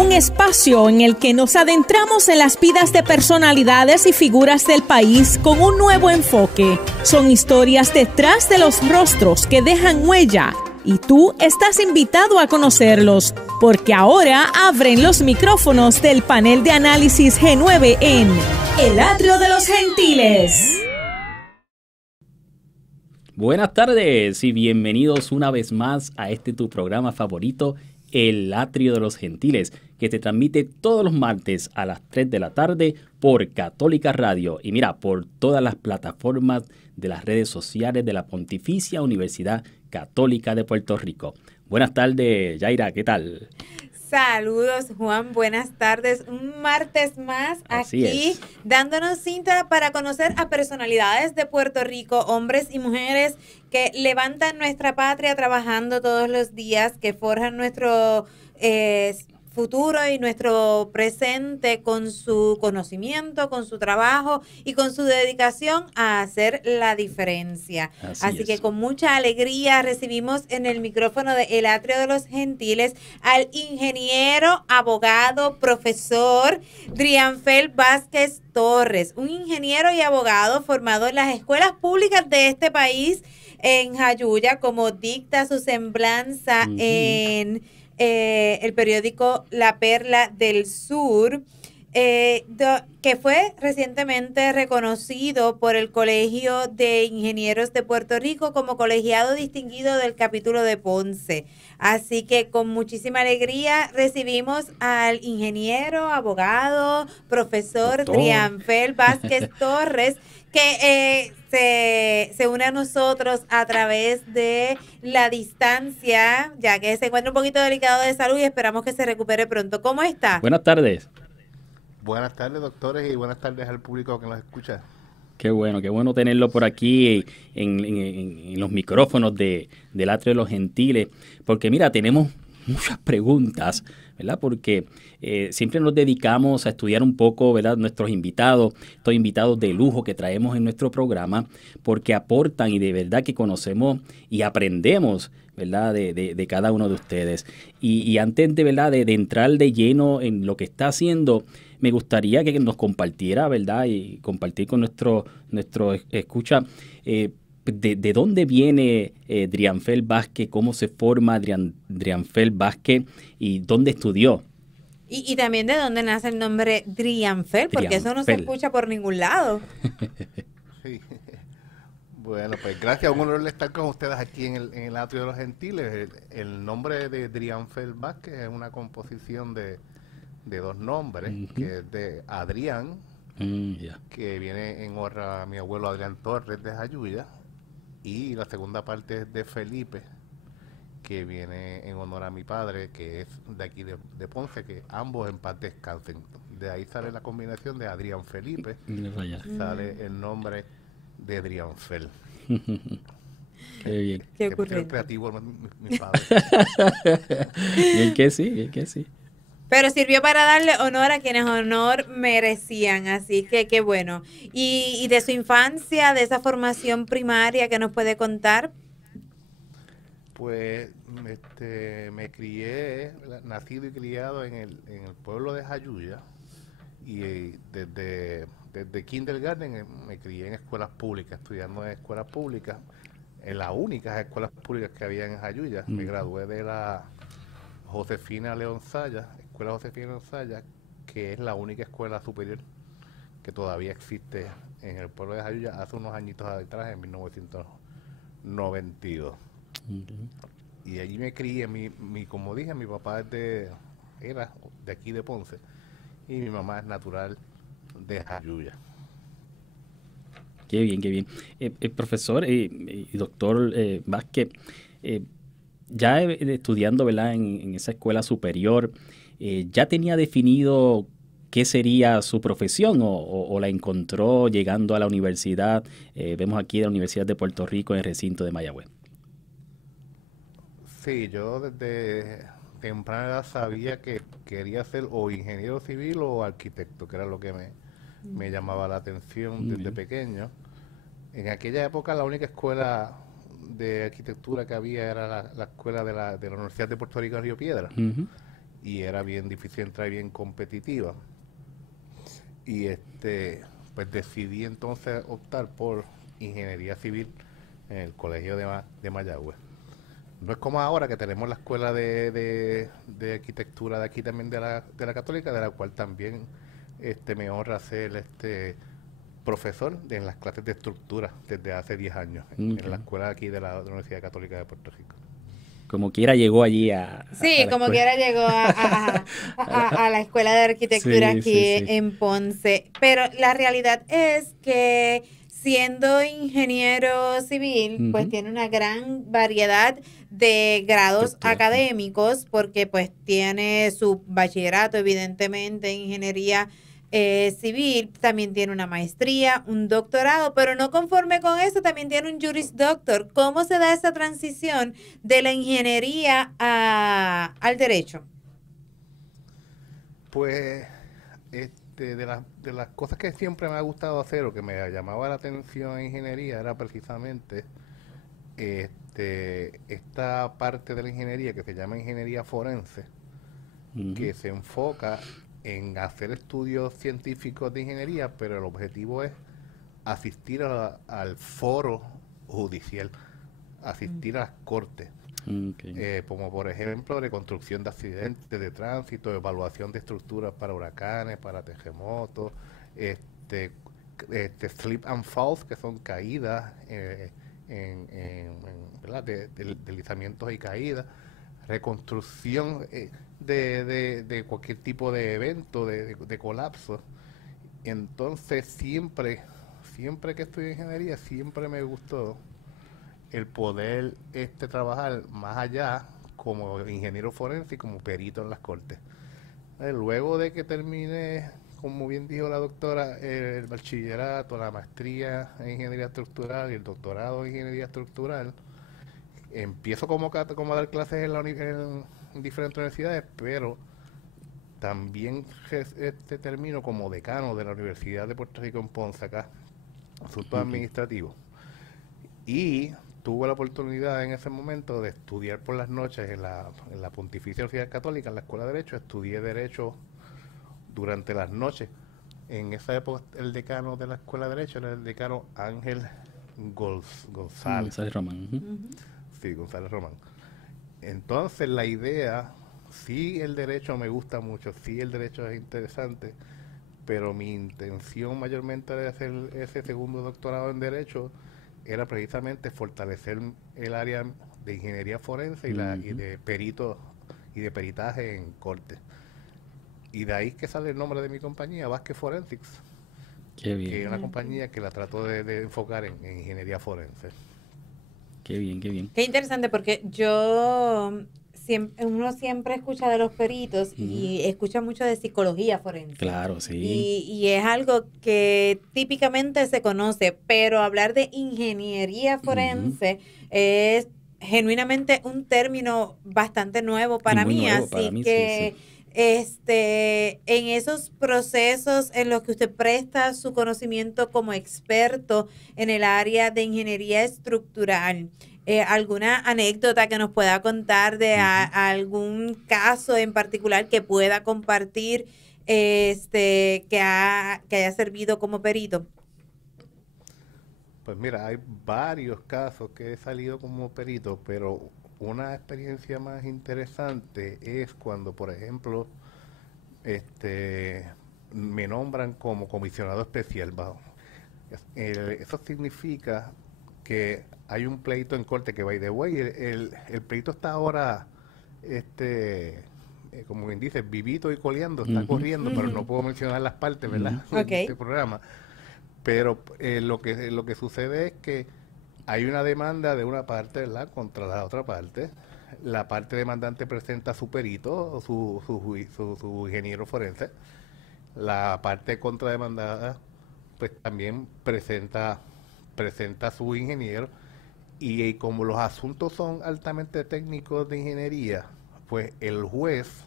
un espacio en el que nos adentramos en las vidas de personalidades y figuras del país con un nuevo enfoque. Son historias detrás de los rostros que dejan huella y tú estás invitado a conocerlos, porque ahora abren los micrófonos del panel de análisis G9 en El Atrio de los Gentiles. Buenas tardes y bienvenidos una vez más a tu programa favorito, El Atrio de los Gentiles, que te transmite todos los martes a las 3 de la tarde por Católica Radio y mira, por todas las plataformas de las redes sociales de la Pontificia Universidad Católica de Puerto Rico. Buenas tardes, Yaira, ¿qué tal? Saludos, Juan, buenas tardes. Un martes más Así aquí, es. dándonos cinta para conocer a personalidades de Puerto Rico, hombres y mujeres que levantan nuestra patria trabajando todos los días, que forjan nuestro futuro y nuestro presente con su conocimiento, con su trabajo y con su dedicación a hacer la diferencia. Así que con mucha alegría recibimos en el micrófono de El Atrio de los Gentiles al ingeniero, abogado, profesor Drianfel Vázquez Torres, un ingeniero y abogado formado en las escuelas públicas de este país en Jayuya, como dicta su semblanza en el periódico La Perla del Sur, que fue recientemente reconocido por el Colegio de Ingenieros de Puerto Rico como colegiado distinguido del capítulo de Ponce. Así que con muchísima alegría recibimos al ingeniero, abogado, profesor Drianfel Vázquez Torres, que se une a nosotros a través de la distancia, ya que se encuentra un poquito delicado de salud y esperamos que se recupere pronto. ¿Cómo está? Buenas tardes. Buenas tardes, doctores, y buenas tardes al público que nos escucha. Qué bueno tenerlo por aquí en los micrófonos del Atrio de los Gentiles, porque mira, tenemos muchas preguntas, ¿verdad? Porque siempre nos dedicamos a estudiar un poco, ¿verdad? Nuestros invitados, estos invitados de lujo que traemos en nuestro programa, porque aportan y de verdad que conocemos y aprendemos, ¿verdad? De cada uno de ustedes. Y antes de, ¿verdad? De entrar de lleno en lo que está haciendo, me gustaría que nos compartiera, ¿verdad? Y compartir con nuestro escucha, ¿de dónde viene Drianfel Vázquez? ¿Cómo se forma Drianfel Vázquez? ¿Y dónde estudió? Y también de dónde nace el nombre Drianfel, porque eso no se escucha por ningún lado. Sí. Bueno, pues gracias, un honor estar con ustedes aquí en el Atrio de los Gentiles. El nombre de Drianfel Vázquez es una composición de dos nombres, que es de Adrián, que viene en honra a mi abuelo Adrián Torres de Jayuya, y la segunda parte es de Felipe, que viene en honor a mi padre, que es de aquí de Ponce, que ambos en paz descansen. De ahí sale la combinación de Adrián Felipe, sale el nombre de Drianfel. Qué bien. Qué ocurre. Creativo mi padre. Bien que sí. Pero sirvió para darle honor a quienes honor merecían, así que qué bueno. Y de su infancia, de esa formación primaria, ¿qué nos puede contar? Pues me crié, nacido y criado en el pueblo de Jayuya, y desde kindergarten me crié en escuelas públicas, estudiando en escuelas públicas, en las únicas escuelas públicas que había en Jayuya. Me gradué de la Josefina León Sayas, Escuela Josefina León Sayas, que es la única escuela superior que todavía existe en el pueblo de Jayuya hace unos añitos atrás, en 1992. Y allí me crié. Como dije, mi papá era de aquí de Ponce y mi mamá es natural de Jayuya. Qué bien. Profesor y doctor Vázquez, ya estudiando, ¿verdad? En esa escuela superior, ¿ya tenía definido qué sería su profesión o la encontró llegando a la universidad? Vemos aquí la Universidad de Puerto Rico en el recinto de Mayagüez. Sí, yo desde temprana edad sabía que quería ser o ingeniero civil o arquitecto, que era lo que me llamaba la atención desde pequeño. En aquella época la única escuela de arquitectura que había era la escuela de la Universidad de Puerto Rico en Río Piedras. y era bien difícil entrar y bien competitiva. Y pues decidí entonces optar por ingeniería civil en el colegio de Mayagüez. No es como ahora que tenemos la escuela de arquitectura de aquí también de la Católica, de la cual también me honra ser profesor en las clases de estructura desde hace 10 años en la escuela aquí de la Universidad Católica de Puerto Rico. Como quiera llegó allí a Sí, la como escuela. quiera llegó a la Escuela de Arquitectura Sí, aquí sí. en Ponce. Pero la realidad es que siendo ingeniero civil, pues Ujú. tiene una gran variedad de grados Estructura. académicos, porque pues tiene su bachillerato, evidentemente, en ingeniería civil, también tiene una maestría, un doctorado, pero no conforme con eso, también tiene un Juris Doctor. ¿Cómo se da esa transición de la ingeniería al derecho? Pues de las cosas que siempre me ha gustado hacer o que me llamaba la atención en ingeniería era precisamente esta parte de la ingeniería que se llama ingeniería forense, Ujú. que se enfoca en hacer estudios científicos de ingeniería, pero el objetivo es asistir al foro judicial, asistir a las cortes. Okay. Como por ejemplo reconstrucción de accidentes de tránsito, evaluación de estructuras para huracanes, para terremotos, slip and falls, que son caídas ¿verdad? De deslizamientos y caídas, reconstrucción de cualquier tipo de evento, de colapso. Entonces siempre que estudié ingeniería, siempre me gustó el poder trabajar más allá como ingeniero forense y como perito en las cortes. Luego de que terminé, como bien dijo la doctora, el bachillerato, la maestría en ingeniería estructural y el doctorado en ingeniería estructural, empiezo como a dar clases en diferentes universidades, pero también termino como decano de la Universidad de Puerto Rico en Ponce, acá, asuntos administrativos. Y tuve la oportunidad en ese momento de estudiar por las noches en la Pontificia Universidad Católica, en la Escuela de Derecho. Estudié Derecho durante las noches. En esa época el decano de la Escuela de Derecho era el decano Ángel González. González Román. Ujú. Sí, González Román. Entonces la idea, sí el derecho me gusta mucho, sí el derecho es interesante, pero mi intención mayormente de hacer ese segundo doctorado en Derecho era precisamente fortalecer el área de ingeniería forense y de perito y de peritaje en corte. Y de ahí que sale el nombre de mi compañía, Vázquez Forensics, Qué bien. que es una compañía que la trato de enfocar en ingeniería forense. Qué bien, qué bien. Qué interesante, porque uno siempre escucha de los peritos y escucha mucho de psicología forense. Claro, sí. Y es algo que típicamente se conoce, pero hablar de ingeniería forense es genuinamente un término bastante nuevo para Muy mí, nuevo así para mí, que sí. En esos procesos en los que usted presta su conocimiento como experto en el área de ingeniería estructural, ¿alguna anécdota que nos pueda contar de algún caso en particular que pueda compartir que haya servido como perito? Pues mira, hay varios casos que he salido como perito, pero una experiencia más interesante es cuando, por ejemplo, me nombran como comisionado especial. Eso significa que hay un pleito en corte que, by the way, el pleito está ahora, como bien dice, vivito y coleando, está corriendo, pero no puedo mencionar las partes, ¿verdad? Ok. En este programa. Pero lo que sucede es que hay una demanda de una parte, ¿verdad?, contra la otra parte. La parte demandante presenta su perito, su ingeniero forense. La parte contrademandada, pues también presenta su ingeniero. Y como los asuntos son altamente técnicos de ingeniería, pues el juez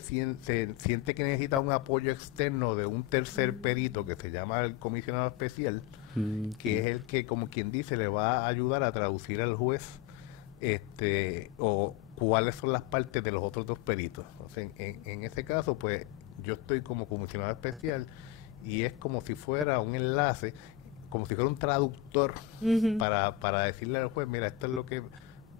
siente que necesita un apoyo externo de un tercer perito que se llama el comisionado especial, que es el que, como quien dice, le va a ayudar a traducir al juez o cuáles son las partes de los otros dos peritos. Entonces, en ese caso, pues yo estoy como comisionado especial y es como si fuera un enlace, como si fuera un traductor para decirle al juez, mira, esto es lo que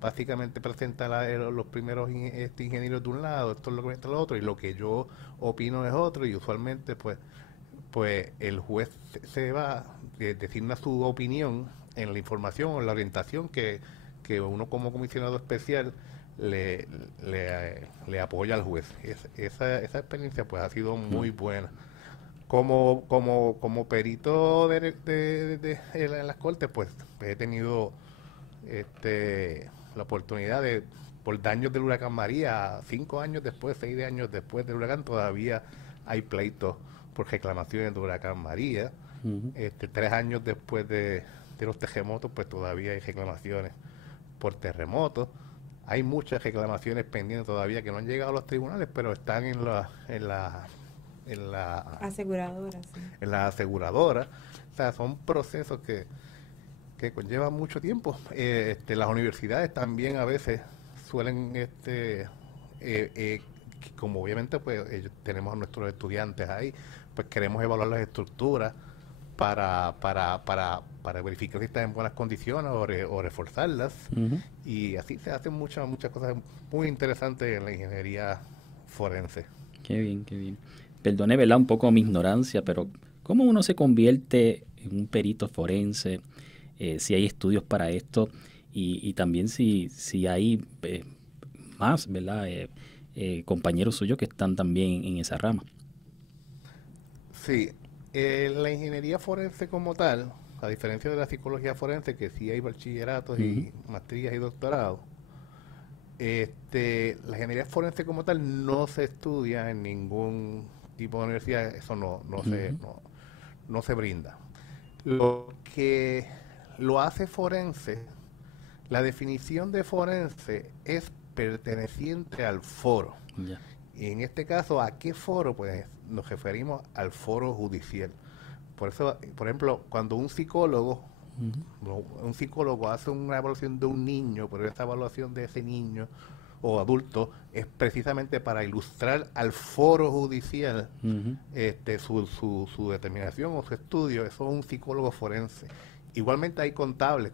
básicamente presenta los primeros ingenieros de un lado, esto es lo que presenta el otro, y lo que yo opino es otro, y usualmente pues el juez se va, designa su opinión en la información o en la orientación que uno como comisionado especial le apoya al juez. Esa experiencia pues ha sido muy buena. Como perito en las cortes, pues he tenido la oportunidad de, por daños del huracán María, 5 años después, 6 años después del huracán, todavía hay pleitos por reclamaciones del huracán María. 3 años después de los terremotos, pues todavía hay reclamaciones por terremotos. Hay muchas reclamaciones pendientes todavía que no han llegado a los tribunales, pero están en la aseguradora, sí. En la aseguradora. O sea, son procesos que conllevan mucho tiempo. Las universidades también a veces suelen, como obviamente pues tenemos a nuestros estudiantes ahí, pues queremos evaluar las estructuras para verificar si están en buenas condiciones o reforzarlas. Y así se hacen muchas cosas muy interesantes en la ingeniería forense. Qué bien, qué bien. Perdone, ¿verdad?, un poco mi ignorancia, pero ¿cómo uno se convierte en un perito forense? Si hay estudios para esto y también si hay más, ¿verdad?, compañeros suyos que están también en esa rama. Sí, la ingeniería forense como tal, a diferencia de la psicología forense, que sí hay bachilleratos y maestrías y doctorados, la ingeniería forense como tal no se estudia en ningún tipo de universidad, eso no se brinda. Lo que lo hace forense, la definición de forense es perteneciente al foro. Ya. Y en este caso, ¿a qué foro? Pues nos referimos al foro judicial. Por eso, por ejemplo, cuando un psicólogo hace una evaluación de un niño, pero esa evaluación de ese niño o adulto es precisamente para ilustrar al foro judicial su determinación o su estudio. Eso es un psicólogo forense. Igualmente hay contadores.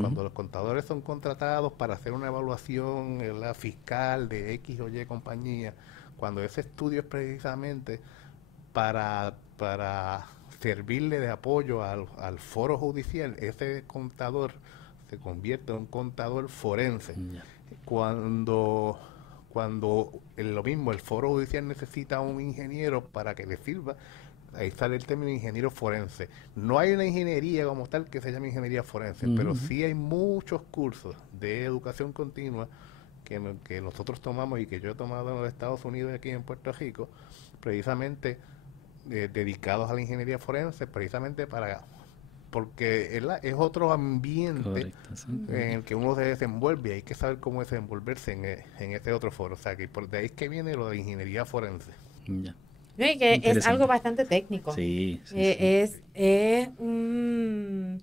Cuando los contadores son contratados para hacer una evaluación fiscal de X o Y compañía, cuando ese estudio es precisamente para servirle de apoyo al foro judicial, ese contador se convierte en un contador forense. Cuando lo mismo, el foro judicial necesita un ingeniero para que le sirva, ahí sale el término ingeniero forense. No hay una ingeniería como tal que se llame ingeniería forense, pero sí hay muchos cursos de educación continua que nosotros tomamos y que yo he tomado en los Estados Unidos y aquí en Puerto Rico, precisamente dedicados a la ingeniería forense, precisamente porque es otro ambiente. Correcto, sí, en el que uno se desenvuelve y hay que saber cómo desenvolverse en ese otro foro. O sea, que por de ahí es que viene lo de ingeniería forense. Ya. No, y que es algo bastante técnico. Sí. Es un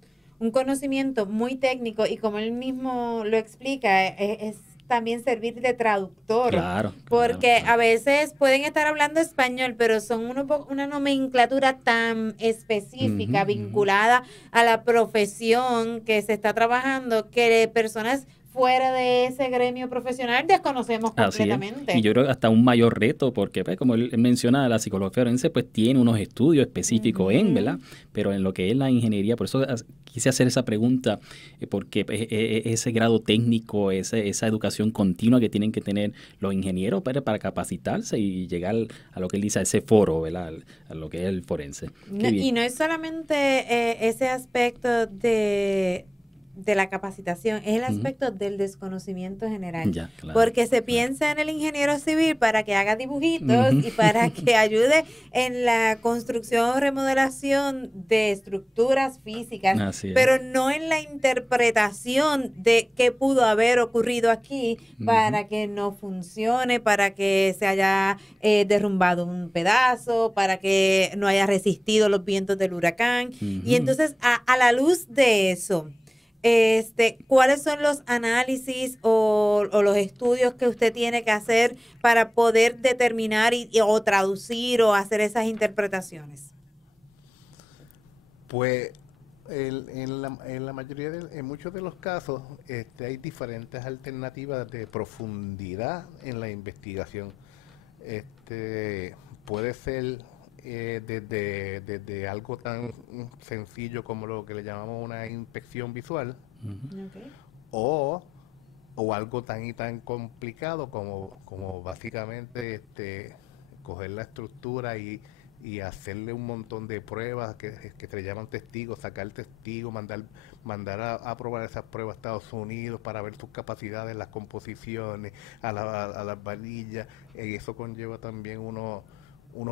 conocimiento muy técnico y como él mismo lo explica, es también servir de traductor. Claro. Porque a veces pueden estar hablando español, pero son una nomenclatura tan específica, vinculada a la profesión que se está trabajando, que personas fuera de ese gremio profesional desconocemos completamente. Y yo creo que hasta un mayor reto, porque pues, como él menciona, la psicología forense pues tiene unos estudios específicos ¿verdad? Pero en lo que es la ingeniería, por eso quise hacer esa pregunta, porque ese grado técnico, esa educación continua que tienen que tener los ingenieros para capacitarse y llegar a lo que él dice, a ese foro, ¿verdad? A lo que es el forense. Y no es solamente ese aspecto de la capacitación, es el aspecto del desconocimiento general. Ya, claro, porque se piensa en el ingeniero civil para que haga dibujitos y para que ayude en la construcción o remodelación de estructuras físicas, pero no en la interpretación de qué pudo haber ocurrido aquí para que no funcione, para que se haya derrumbado un pedazo, para que no haya resistido los vientos del huracán. Y entonces, a la luz de eso, ¿cuáles son los análisis o o los estudios que usted tiene que hacer para poder determinar o traducir o hacer esas interpretaciones? Pues en la mayoría, en muchos de los casos, hay diferentes alternativas de profundidad en la investigación. Puede ser desde algo tan sencillo como lo que le llamamos una inspección visual, Okay. o algo tan y tan complicado como básicamente coger la estructura y hacerle un montón de pruebas que se le llaman testigos, sacar testigos, mandar a probar esas pruebas a Estados Unidos para ver sus capacidades, las composiciones, a las varillas. Y eso conlleva también unos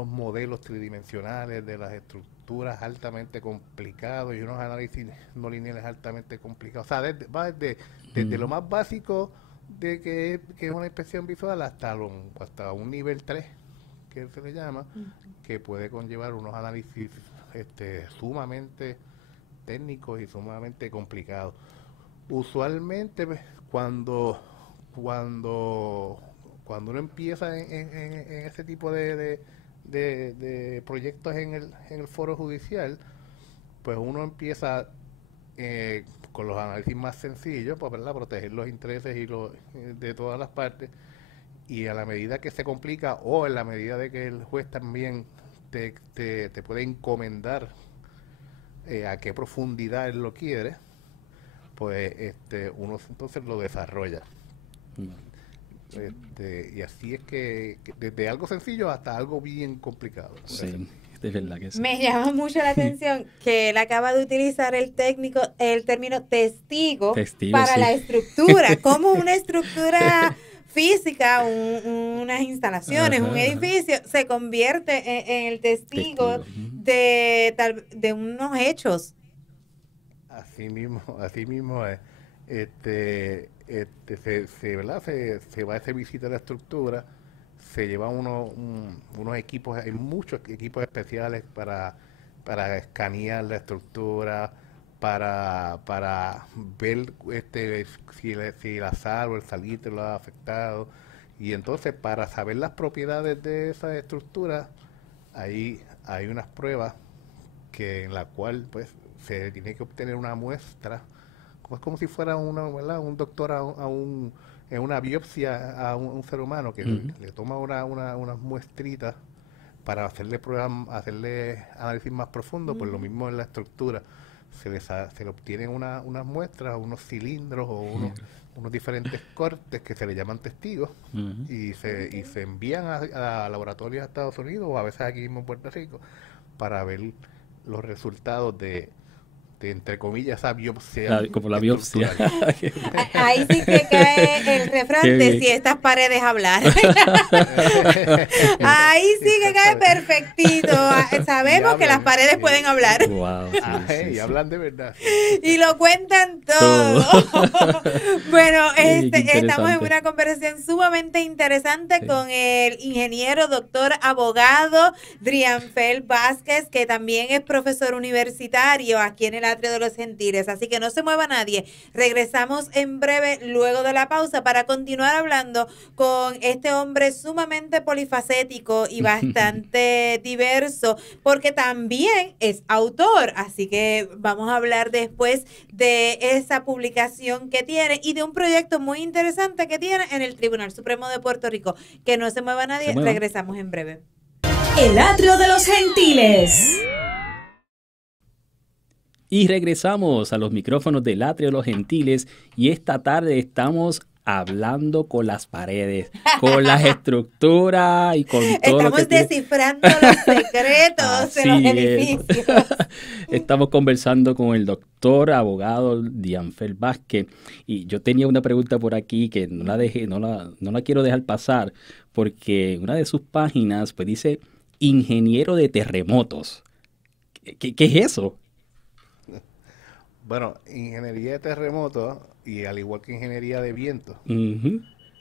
modelos tridimensionales de las estructuras altamente complicados y unos análisis no lineales altamente complicados. O sea, va desde lo más básico de que es una inspección visual hasta un nivel 3, que se le llama, que puede conllevar unos análisis sumamente técnicos y sumamente complicados. Usualmente, pues, cuando uno empieza en ese tipo de proyectos en el foro judicial, pues uno empieza con los análisis más sencillos para, ¿verdad?, proteger los intereses de todas las partes, y a la medida que se complica o en la medida de que el juez también te puede encomendar a qué profundidad él lo quiere, pues uno entonces lo desarrolla. Y así es que desde algo sencillo hasta algo bien complicado. Sí, es verdad que sí. Me llama mucho la atención que él acaba de utilizar el término testigo para sí. la estructura, como una estructura física, unas instalaciones, un edificio, se convierte en el testigo de unos hechos. Así mismo es. ¿Verdad? Se va a hacer visita a la estructura, se llevan unos equipos, hay muchos equipos especiales para escanear la estructura, para ver si la sal o el salitre lo ha afectado, y entonces para saber las propiedades de esa estructura hay unas pruebas en la cual pues se tiene que obtener una muestra. Es como si fuera ¿verdad?, un doctor en una biopsia a un ser humano que le toma unas muestritas para hacerle pruebas, hacerle análisis más profundo. Pues lo mismo en la estructura, se le obtienen unas muestras, unos cilindros o unos diferentes cortes que se le llaman testigos, y se envían a laboratorios de Estados Unidos o a veces aquí mismo en Puerto Rico para ver los resultados de entre comillas, esa biopsia. Como la biopsia. Ahí sí que cae el refrán de si estas paredes hablar. Ahí sí que cae perfectito. Sabemos que las paredes pueden hablar. Wow, y hablan de verdad. Y lo cuentan todo. Bueno, estamos en una conversación sumamente interesante con el ingeniero, doctor, abogado Drianfel Vázquez, que también es profesor universitario aquí en el Atrio de los Gentiles. Así que no se mueva nadie. Regresamos en breve luego de la pausa para continuar hablando con este hombre sumamente polifacético y bastante diverso, porque también es autor. Así que vamos a hablar después de esa publicación que tiene y de un proyecto muy interesante que tiene en el Tribunal Supremo de Puerto Rico. Que no se mueva nadie. Regresamos en breve. El Atrio de los Gentiles. Y regresamos a los micrófonos del Atrio de los Gentiles, y esta tarde estamos hablando con las paredes, con las estructuras y con todo lo que estamos descifrando los secretos de los edificios. Estamos conversando con el doctor abogado Drianfel Vázquez, y yo tenía una pregunta por aquí que no la quiero dejar pasar, porque en una de sus páginas pues dice ingeniero de terremotos. ¿Qué es eso? Bueno, ingeniería de terremotos, y al igual que ingeniería de viento,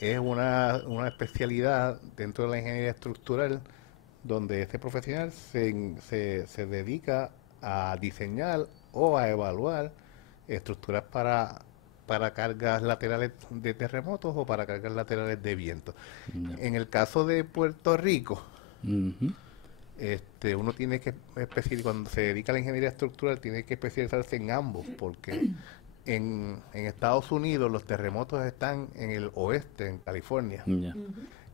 es una especialidad dentro de la ingeniería estructural, donde este profesional se dedica a diseñar o a evaluar estructuras para para cargas laterales de terremotos o para cargas laterales de viento. Ya. En el caso de Puerto Rico, Ujú. uno tiene que cuando se dedica a la ingeniería estructural, tiene que especializarse en ambos, porque en Estados Unidos los terremotos están en el oeste, en California, Ya,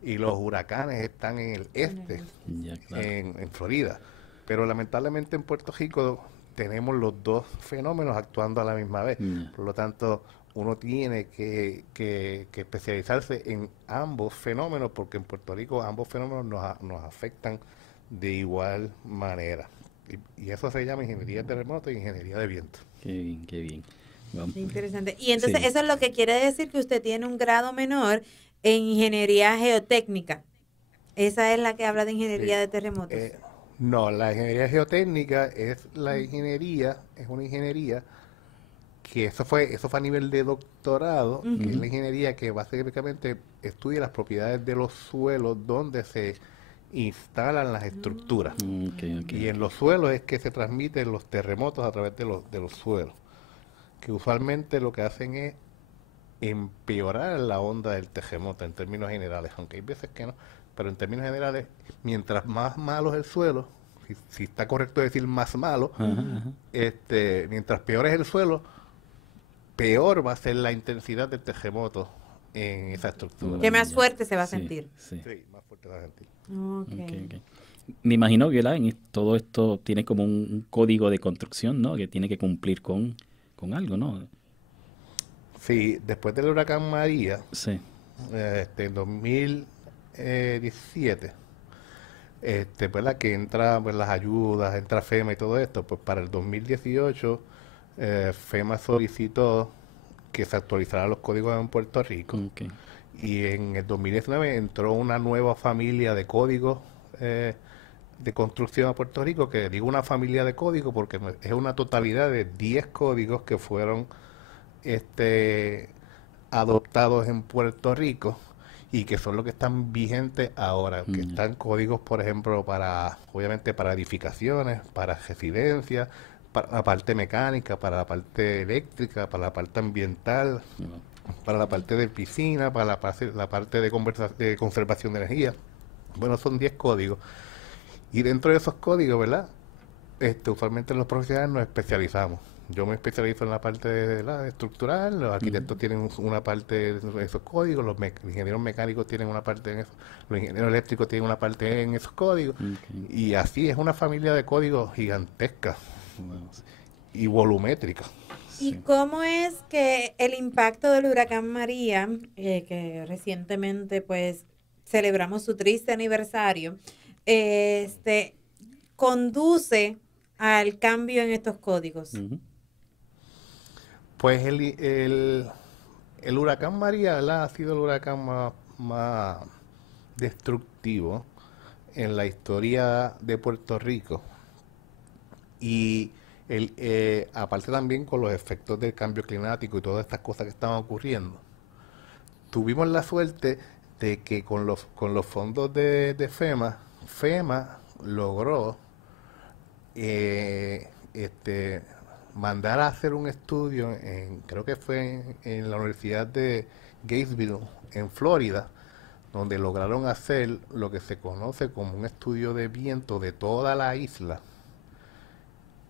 y los huracanes están en el este, ya, claro. en Florida. Pero lamentablemente en Puerto Rico tenemos los dos fenómenos actuando a la misma vez. Ya. Por lo tanto, uno tiene que especializarse en ambos fenómenos, porque en Puerto Rico ambos fenómenos nos afectan de igual manera. Y eso se llama ingeniería de terremoto y ingeniería de viento. Qué bien, qué bien. Vamos. Qué interesante. Y entonces Sí. eso es lo que quiere decir que usted tiene un grado menor en ingeniería geotécnica. Esa es la que habla de ingeniería Sí. de terremotos. No, la ingeniería geotécnica es una ingeniería que eso fue a nivel de doctorado, que es la ingeniería que básicamente estudia las propiedades de los suelos donde se instalan las estructuras. Ok. Y en los suelos es que se transmiten los terremotos a través de los suelos, que usualmente lo que hacen es empeorar la onda del terremoto en términos generales, aunque hay veces que no, pero en términos generales, mientras más malo es el suelo, si está correcto decir más malo, Ajá. mientras peor es el suelo, peor va a ser la intensidad del terremoto en esa estructura. Que más Ya. fuerte se va a Sí, sentir. sí. Sí, más fuerte va a sentir. Ok. Ok. Me imagino que ¿verdad? Todo esto tiene como un código de construcción, ¿no? Que tiene que cumplir con algo, ¿no? Sí, después del huracán María, Sí. en 2017, ¿verdad? Que entra pues, las ayudas, entra FEMA y todo esto, pues para el 2018 FEMA solicitó que se actualizaran los códigos en Puerto Rico, Ok. y en el 2019 entró una nueva familia de códigos de construcción a Puerto Rico, que digo una familia de códigos porque es una totalidad de 10 códigos que fueron adoptados en Puerto Rico y que son los que están vigentes ahora, que están códigos, por ejemplo, obviamente para edificaciones, para residencias, para la parte mecánica, para la parte eléctrica, para la parte ambiental, Wow. para la parte de piscina, para la parte de conservación de energía. Bueno, son 10 códigos. Y dentro de esos códigos, ¿verdad? Usualmente los profesionales nos especializamos. Yo me especializo en la parte de la estructural, los arquitectos tienen una parte de esos códigos, los ingenieros mecánicos tienen una parte en eso, los ingenieros eléctricos tienen una parte en esos códigos, Ok. y así es una familia de códigos gigantesca Wow. y volumétrica. ¿Y Sí. cómo es que el impacto del huracán María, que recientemente pues celebramos su triste aniversario, conduce al cambio en estos códigos? Ujú. Pues el huracán María, ¿verdad? Ha sido el huracán más destructivo en la historia de Puerto Rico. Y aparte también con los efectos del cambio climático y todas estas cosas que estaban ocurriendo, tuvimos la suerte de que con los fondos de FEMA logró mandar a hacer un estudio creo que fue en la Universidad de Gainesville, en Florida, donde lograron hacer lo que se conoce como un estudio de viento de toda la isla,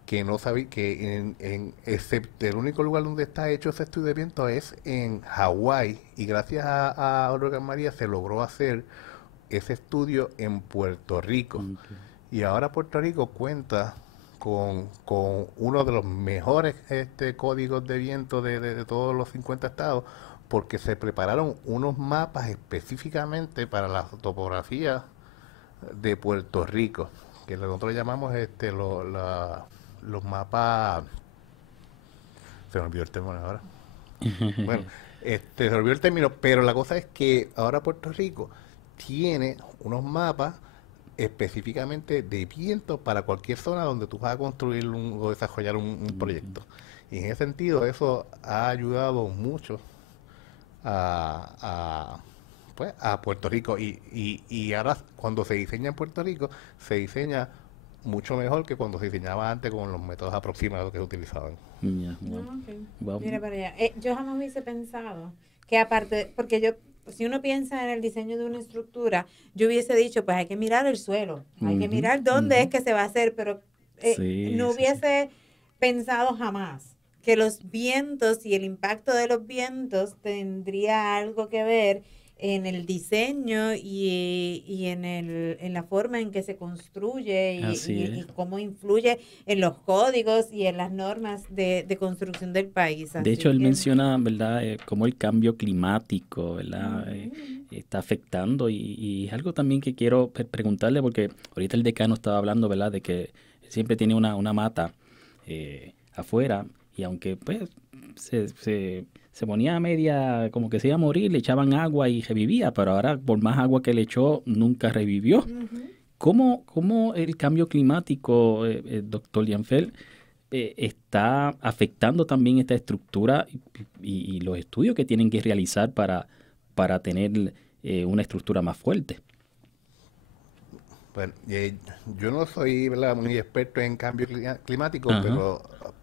que no sabía que excepto el único lugar donde está hecho ese estudio de viento es en Hawái, y gracias a Huracán María se logró hacer ese estudio en Puerto Rico. Ok. Y ahora Puerto Rico cuenta con uno de los mejores códigos de viento de todos los 50 estados, porque se prepararon unos mapas específicamente para la topografía de Puerto Rico, que nosotros llamamos los mapas. Se me olvidó el término ahora. Bueno, se me olvidó el término, pero la cosa es que ahora Puerto Rico tiene unos mapas específicamente de viento para cualquier zona donde tú vas a construir o desarrollar un proyecto. Y en ese sentido, eso ha ayudado mucho a Puerto Rico. Y ahora, cuando se diseña en Puerto Rico, se diseña mucho mejor que cuando se diseñaba antes con los métodos aproximados que se utilizaban. Ya, wow. Okay. Wow. Mira para allá. Yo jamás hubiese pensado que aparte, porque si uno piensa en el diseño de una estructura, yo hubiese dicho, pues hay que mirar el suelo, hay que mirar dónde es que se va a hacer, pero no hubiese pensado jamás que los vientos y el impacto de los vientos tendría algo que ver en el diseño y en la forma en que se construye y cómo influye en los códigos y en las normas de construcción del país. De hecho, él menciona, ¿verdad?, cómo el cambio climático, ¿verdad?, está afectando y es algo también que quiero preguntarle, porque ahorita el decano estaba hablando, ¿verdad?, de que siempre tiene una mata afuera y aunque pues se ponía a media, como que se iba a morir, le echaban agua y revivía, pero ahora por más agua que le echó, nunca revivió. ¿Cómo el cambio climático, doctor Lianfeld, está afectando también esta estructura y los estudios que tienen que realizar para tener una estructura más fuerte? Bueno, yo no soy, ¿verdad?, muy experto en cambio climático,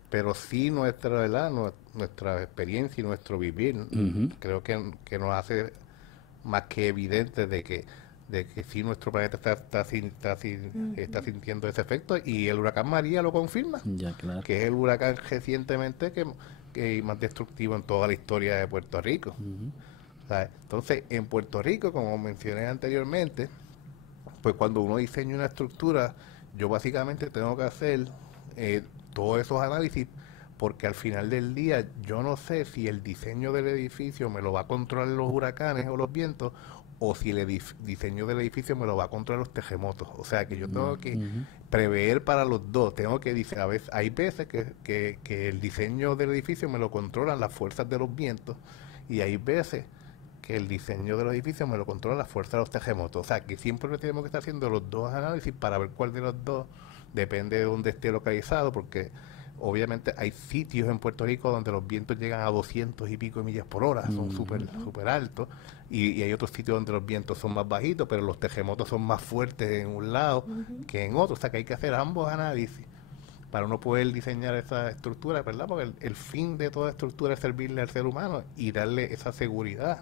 pero sí nuestra experiencia y nuestro vivir, creo que nos hace más que evidente de que sí nuestro planeta está sintiendo ese efecto, y el huracán María lo confirma, ya, claro, que es el huracán recientemente que más destructivo en toda la historia de Puerto Rico. O sea, entonces, en Puerto Rico, como mencioné anteriormente, pues cuando uno diseña una estructura, yo básicamente tengo que hacer todos esos análisis, porque al final del día yo no sé si el diseño del edificio me lo va a controlar los huracanes o los vientos, o si el diseño del edificio me lo va a controlar los terremotos. O sea que yo tengo que prever para los dos. Tengo que decir, a veces, hay veces que el diseño del edificio me lo controlan las fuerzas de los vientos, y hay veces que el diseño del edificio me lo controla la fuerza de los terremotos. O sea, que siempre tenemos que estar haciendo los dos análisis para ver cuál de los dos depende de dónde esté localizado, porque obviamente hay sitios en Puerto Rico donde los vientos llegan a 200 y pico de millas por hora, son súper altos, y hay otros sitios donde los vientos son más bajitos, pero los terremotos son más fuertes en un lado que en otro. O sea, que hay que hacer ambos análisis para uno poder diseñar esa estructura, ¿verdad? Porque el fin de toda estructura es servirle al ser humano y darle esa seguridad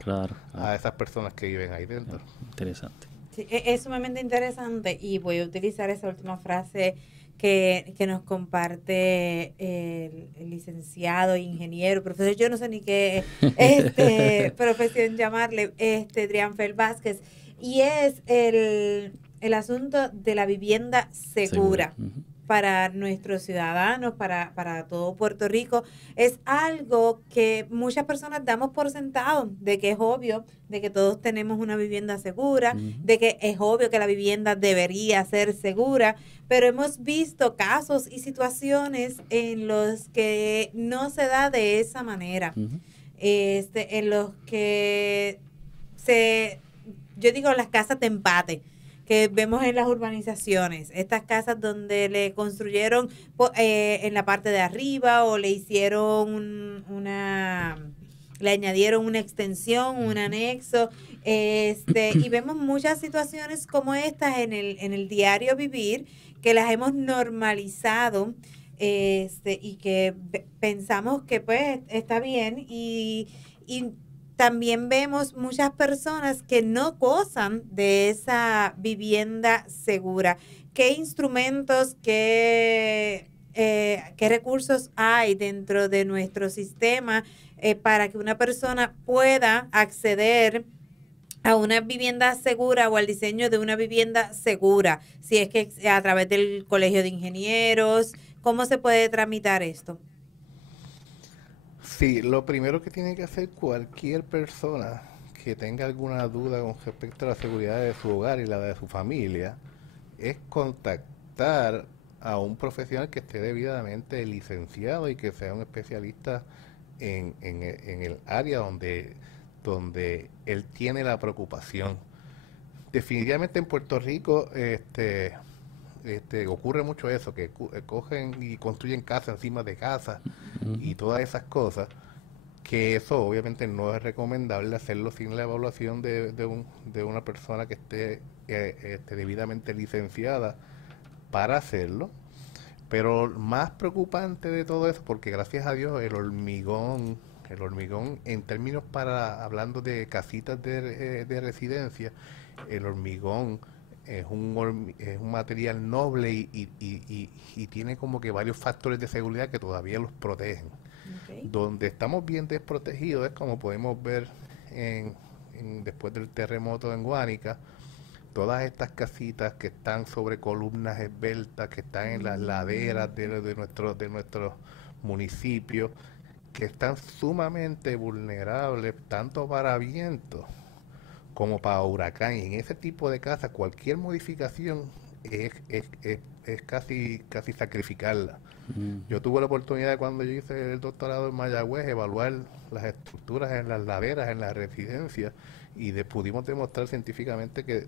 a esas personas que viven ahí dentro. Interesante. Sí, es sumamente interesante, y voy a utilizar esa última frase que nos comparte el licenciado, ingeniero, profesor, yo no sé ni qué profesión llamarle, Drianfeld Vázquez, y es el asunto de la vivienda segura. Para nuestros ciudadanos, para todo Puerto Rico. Es algo que muchas personas damos por sentado, de que es obvio, de que todos tenemos una vivienda segura, de que es obvio que la vivienda debería ser segura, pero hemos visto casos y situaciones en los que no se da de esa manera, en los que yo digo las casas de empate, que vemos en las urbanizaciones, estas casas donde le construyeron en la parte de arriba, o le hicieron le añadieron una extensión, un anexo, y vemos muchas situaciones como estas en el diario vivir, que las hemos normalizado, y que pensamos que pues está bien, y también vemos muchas personas que no gozan de esa vivienda segura. ¿Qué instrumentos, qué recursos hay dentro de nuestro sistema para que una persona pueda acceder a una vivienda segura o al diseño de una vivienda segura? Si es que a través del Colegio de Ingenieros, ¿cómo se puede tramitar esto? Sí, lo primero que tiene que hacer cualquier persona que tenga alguna duda con respecto a la seguridad de su hogar y la de su familia es contactar a un profesional que esté debidamente licenciado y que sea un especialista en el área donde él tiene la preocupación. Definitivamente en Puerto Rico ocurre mucho eso, que cogen y construyen casas encima de casas y todas esas cosas, que eso obviamente no es recomendable hacerlo sin la evaluación de una persona que esté debidamente licenciada para hacerlo. Pero más preocupante de todo eso, porque gracias a Dios el hormigón en términos hablando de casitas de residencia, el hormigón es un material noble y tiene como que varios factores de seguridad que todavía los protegen. Okay. Donde estamos bien desprotegidos es como podemos ver después del terremoto en Guánica, todas estas casitas que están sobre columnas esbeltas, que están en las laderas de nuestros municipios, que están sumamente vulnerables tanto para viento como para huracán. Y en ese tipo de casas cualquier modificación es casi sacrificarla. Yo tuve la oportunidad cuando yo hice el doctorado en Mayagüez evaluar las estructuras en las laderas, en las residencias, y pudimos demostrar científicamente que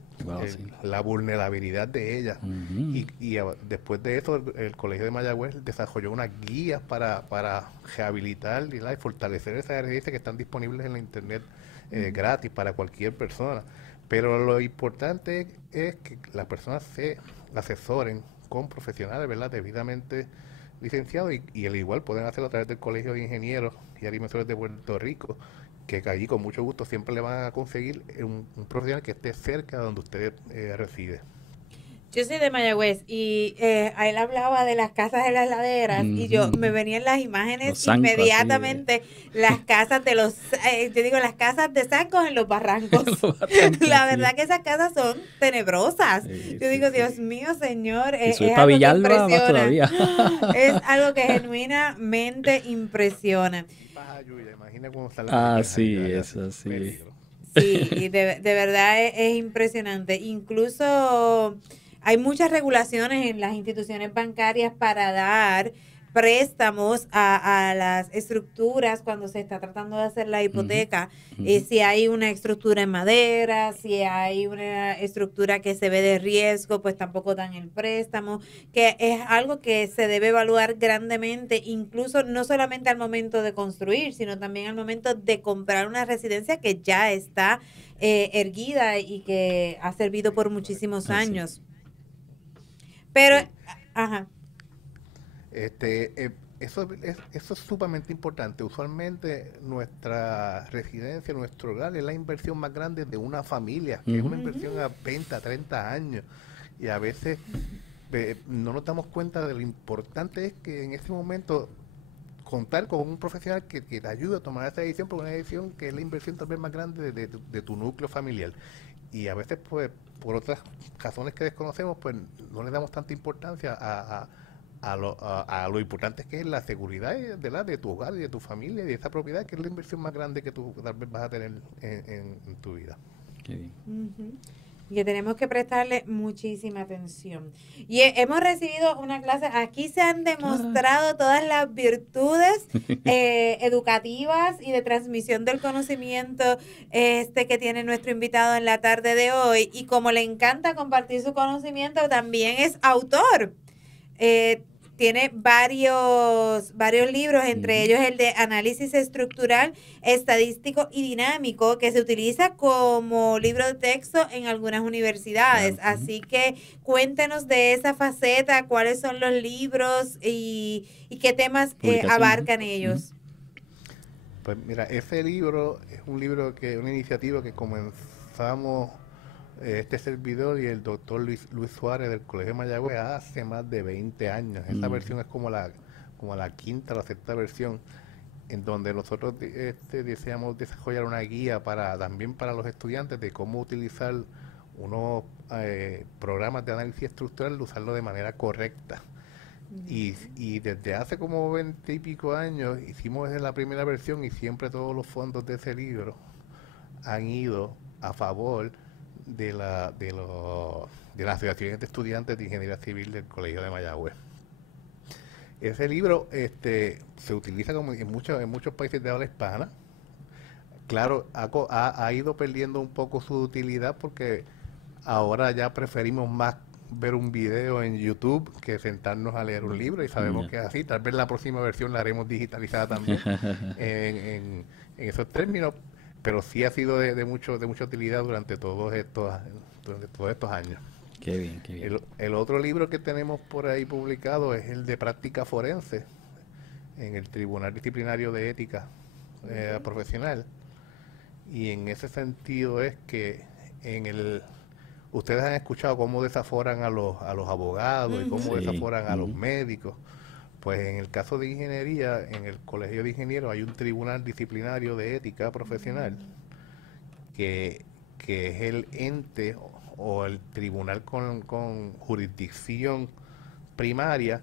la vulnerabilidad de ellas. Y después de eso el Colegio de Mayagüez desarrolló unas guías para rehabilitar y fortalecer esas residencias que están disponibles en la internet gratis para cualquier persona. Pero lo importante es que las personas se asesoren con profesionales, ¿verdad?, debidamente licenciados, y al igual pueden hacerlo a través del Colegio de Ingenieros y Agrimensores de Puerto Rico, que allí con mucho gusto siempre le van a conseguir un profesional que esté cerca de donde usted reside. Yo soy de Mayagüez y él hablaba de las casas de las laderas y yo me venían las imágenes inmediatamente, las casas de las casas de zancos en los barrancos. La verdad que esas casas son tenebrosas. Yo digo, Dios mío, Señor, es algo que impresiona. Es algo que genuinamente impresiona. Imagina cómo está la eso sí. Sí, y de verdad es impresionante. Incluso hay muchas regulaciones en las instituciones bancarias para dar préstamos a las estructuras cuando se está tratando de hacer la hipoteca. Si hay una estructura en madera, si hay una estructura que se ve de riesgo, pues tampoco dan el préstamo, que es algo que se debe evaluar grandemente, incluso no solamente al momento de construir, sino también al momento de comprar una residencia que ya está erguida y que ha servido por muchísimos años. Pero, eso es sumamente importante. Usualmente nuestra residencia, nuestro hogar es la inversión más grande de una familia, que es una inversión a 20, 30 años. Y a veces no nos damos cuenta de lo importante es que en ese momento contar con un profesional que te ayude a tomar esa decisión, porque una decisión que es la inversión tal vez más grande de tu núcleo familiar. Y a veces, pues, por otras razones que desconocemos, pues no le damos tanta importancia a lo importante que es la seguridad de tu hogar y de tu familia y de esa propiedad, que es la inversión más grande que tú tal vez vas a tener en tu vida. Qué bien. Y que tenemos que prestarle muchísima atención. Y hemos recibido una clase, aquí se han demostrado todas las virtudes educativas y de transmisión del conocimiento que tiene nuestro invitado en la tarde de hoy. Y como le encanta compartir su conocimiento, también es autor. Tiene varios libros, entre ellos el de Análisis Estructural, Estadístico y Dinámico, que se utiliza como libro de texto en algunas universidades. Así que cuéntenos de esa faceta, cuáles son los libros y qué temas abarcan ellos. Pues mira, ese libro es una iniciativa que comenzamos este servidor y el doctor Luis Suárez del Colegio de Mayagüez hace más de 20 años. Esta versión es como la quinta o la sexta versión, en donde nosotros deseamos desarrollar una guía también para los estudiantes de cómo utilizar unos programas de análisis estructural, usarlo de manera correcta. Y desde hace como 20 y pico años hicimos la primera versión, y siempre todos los fondos de ese libro han ido a favor de las asociaciones de estudiantes de ingeniería civil del Colegio de Mayagüez. Ese libro se utiliza como en muchos países de habla hispana. Claro, ha ido perdiendo un poco su utilidad porque ahora ya preferimos más ver un video en YouTube que sentarnos a leer un libro, y sabemos que es así. Tal vez la próxima versión la haremos digitalizada también en esos términos, pero sí ha sido de mucha utilidad durante todos estos años. Qué bien, qué bien. El otro libro que tenemos por ahí publicado es el de práctica forense en el Tribunal Disciplinario de Ética Profesional. Y en ese sentido es que ustedes han escuchado cómo desaforan a los abogados y cómo desaforan a los médicos. Pues en el caso de ingeniería, en el Colegio de Ingenieros hay un Tribunal Disciplinario de Ética Profesional que es el ente o el tribunal con jurisdicción primaria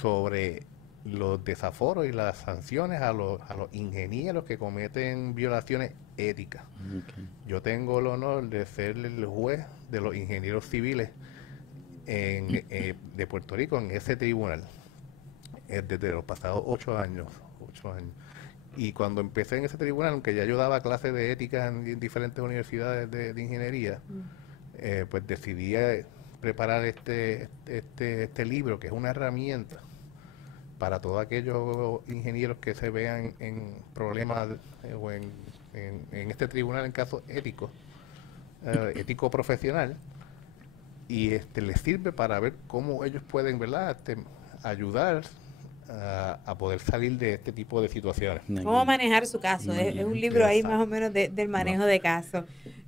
sobre los desaforos y las sanciones a los ingenieros que cometen violaciones éticas. Okay. Yo tengo el honor de ser el juez de los ingenieros civiles de Puerto Rico en ese tribunal desde los pasados 8 años. Y cuando empecé en ese tribunal, aunque ya yo daba clases de ética en diferentes universidades de ingeniería, pues decidí preparar este libro, que es una herramienta para todos aquellos ingenieros que se vean en problemas o en este tribunal en casos ético profesional, y les sirve para ver cómo ellos pueden, ¿verdad?, ayudar a poder salir de este tipo de situaciones. Cómo manejar su caso. Es un libro ahí más o menos del manejo de casos.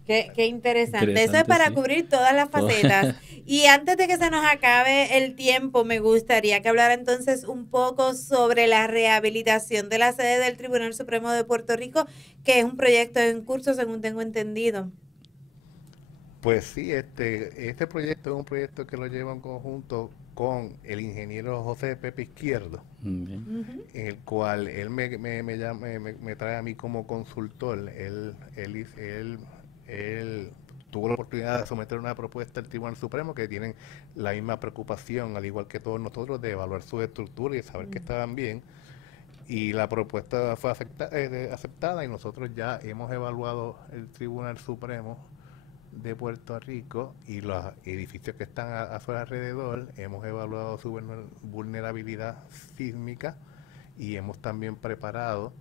Qué interesante. Eso es para cubrir todas las facetas. Y antes de que se nos acabe el tiempo, me gustaría que hablara entonces un poco sobre la rehabilitación de la sede del Tribunal Supremo de Puerto Rico, que es un proyecto en curso, según tengo entendido. Pues sí, este proyecto es un proyecto que lo lleva en conjunto con el ingeniero José Pepe Izquierdo, en el cual él me trae a mí como consultor. Él tuvo la oportunidad de someter una propuesta al Tribunal Supremo que tienen la misma preocupación, al igual que todos nosotros, de evaluar su estructura y de saber que estaban bien. Y la propuesta fue aceptada y nosotros ya hemos evaluado el Tribunal Supremo de Puerto Rico y los edificios que están a su alrededor. Hemos evaluado su vulnerabilidad sísmica y hemos también preparado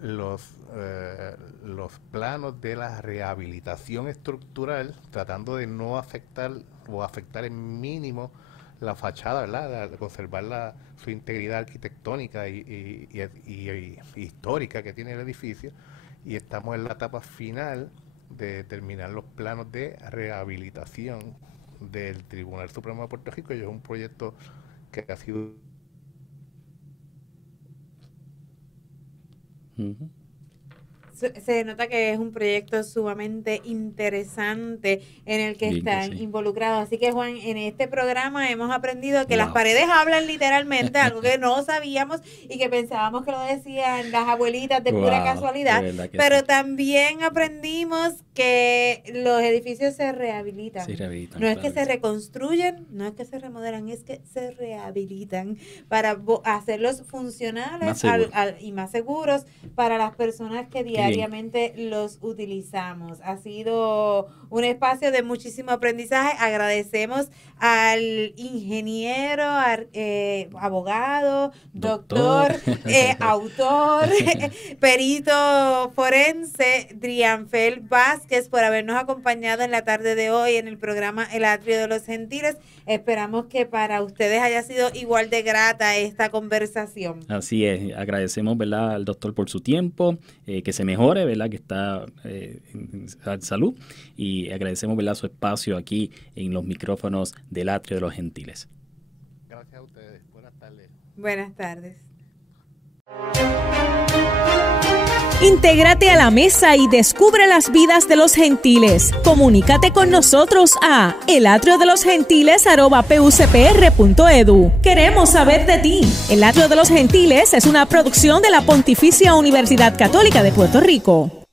los planos de la rehabilitación estructural, tratando de no afectar o afectar en mínimo la fachada, ¿verdad?, de conservar su integridad arquitectónica y histórica que tiene el edificio. Y estamos en la etapa final de terminar los planos de rehabilitación del Tribunal Supremo de Puerto Rico, y es un proyecto que ha sido... Se nota que es un proyecto sumamente interesante en el que están involucrados. Así que, Juan, en este programa hemos aprendido que las paredes hablan literalmente, algo que no sabíamos y que pensábamos que lo decían las abuelitas de pura casualidad. Pero también aprendimos que los edificios se rehabilitan. No es que se reconstruyen, no es que se remodelan, es que se rehabilitan para hacerlos funcionales y más seguros para las personas que diariamente los utilizamos. Ha sido un espacio de muchísimo aprendizaje. Agradecemos al ingeniero, abogado, doctor, autor, perito forense, Drianfel Vázquez, por habernos acompañado en la tarde de hoy en el programa El Atrio de los Gentiles. Esperamos que para ustedes haya sido igual de grata esta conversación. Así es. Agradecemos, ¿verdad?, al doctor por su tiempo, que se mejore, ¿verdad?, que está en salud, y agradecemos, ¿verdad?, su espacio aquí en los micrófonos del Atrio de los Gentiles. Gracias a ustedes. Buenas tardes. Buenas tardes. Intégrate a la mesa y descubre las vidas de los gentiles. Comunícate con nosotros a elatriodelosgentiles@pucpr.edu. Queremos saber de ti. El Atrio de los Gentiles es una producción de la Pontificia Universidad Católica de Puerto Rico.